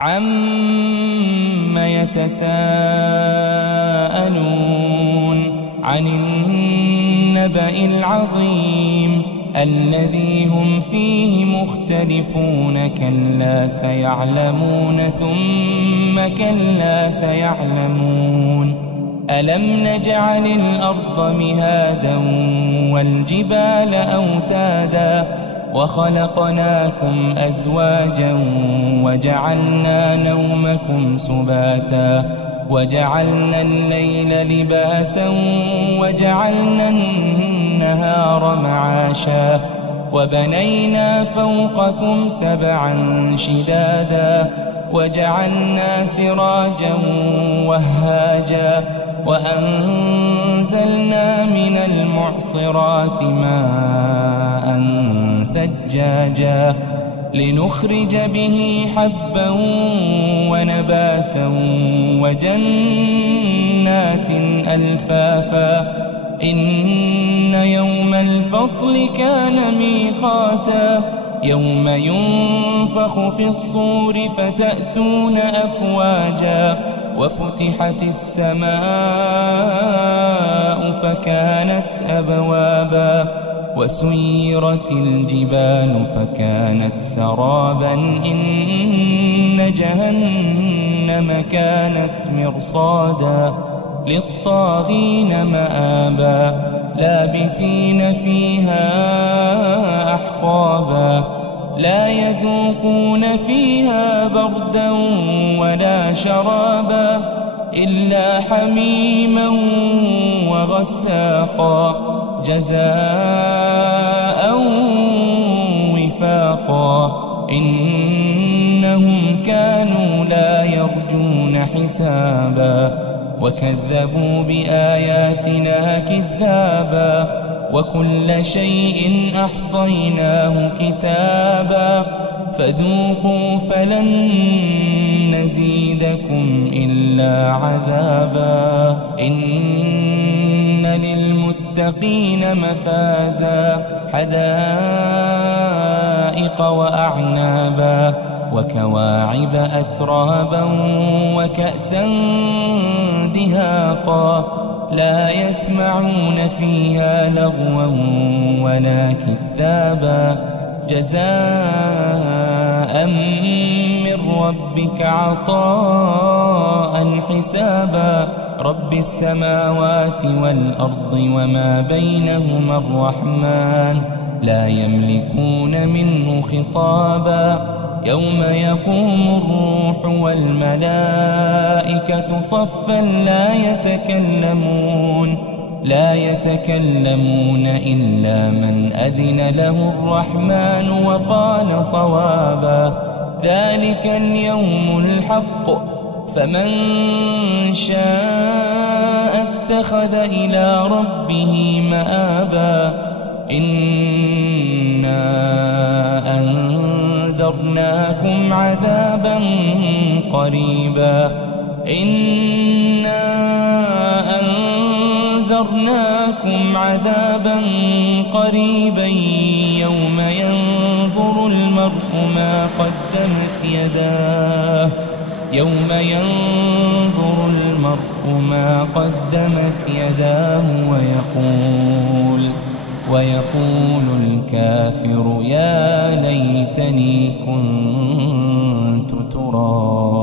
عَمَّ يَتَسَاءَلُونَ عَنِ النَّبَإِ الْعَظِيمِ الَّذِي هُمْ فِيهِ مُخْتَلِفُونَ كَلَّا سَيَعْلَمُونَ ثُمَّ كَلَّا سَيَعْلَمُونَ أَلَمْ نَجْعَلِ الْأَرْضَ مِهَادًا وَالْجِبَالَ أَوْتَادًا وَخَلَقْنَاكُمْ أَزْوَاجًا وَجَعَلْنَا نَوْمَكُمْ سُبَاتًا وَجَعَلْنَا اللَّيْلَ لِبَاسًا وَجَعَلْنَا النَّهَارَ مَعَاشًا وَبَنَيْنَا فَوْقَكُمْ سَبْعًا شِدَادًا وَجَعَلْنَا سِرَاجًا وَهَّاجًا وَأَنزَلْنَا مِنَ الْمُعْصِرَاتِ مَاءً ثَجَّاجًا لِنُخْرِجَ بِهِ حَبًّا وَنَبَاتًا وَجَنَّاتٍ أَلْفَافًا إِنَّ يَوْمَ الْفَصْلِ كَانَ مِيقَاتًا يَوْمَ يُنفَخُ فِي الصُّورِ فَتَأْتُونَ أَفْوَاجًا وَفُتِحَتِ السَّمَاءُ فَكَانَتْ أَبْوَابًا وَسُيِّرَتِ الْجِبَالُ فَكَانَتْ سَرَابًا إِنَّ جَهَنَّمَ كَانَتْ مِرْصَادًا لِلطَّاغِينَ مَآبًا لَابِثِينَ فِيهَا أَحْقَابًا لَا يَذُوقُونَ فِيهَا بَرْدًا وَلَا شَرَابًا إِلَّا حَمِيمًا وَغَسَّاقًا جَزَاءً وِفَاقًا إِنَّهُمْ كَانُوا لَا يَرْجُونَ حِسَابًا وَكَذَّبُوا بِآيَاتِنَا كِذَّابًا وَكُلَّ شَيْءٍ أَحْصَيْنَاهُ كِتَابًا فَذُوقُوا فَلَن نَّزِيدَكُمْ إِلَّا عَذَابًا إِنَّ لِلْمُتَّقِينَ مَفَازًا حَدَائِقَ وَأَعْنَابًا وَكَوَاعِبَ أَتْرَابًا وَكَأْسًا دِهَاقًا لا يسمعون فيها لغوا ولا كذابا جزاء من ربك عطاء حسابا رب السماوات والأرض وما بينهما الرحمن لا يملكون منه خطابا يوم يقوم الروح والملائكة صفا لا يتكلمون إلا من أذن له الرحمن وقال صوابا ذلك اليوم الحق فمن شاء اتخذ إلى ربه مآبا إنا أنذرناكم عذابا قريبا يوم ينظر المرء ما قدمت يداه ويقول الكافر يا ليتني كنت ترابا.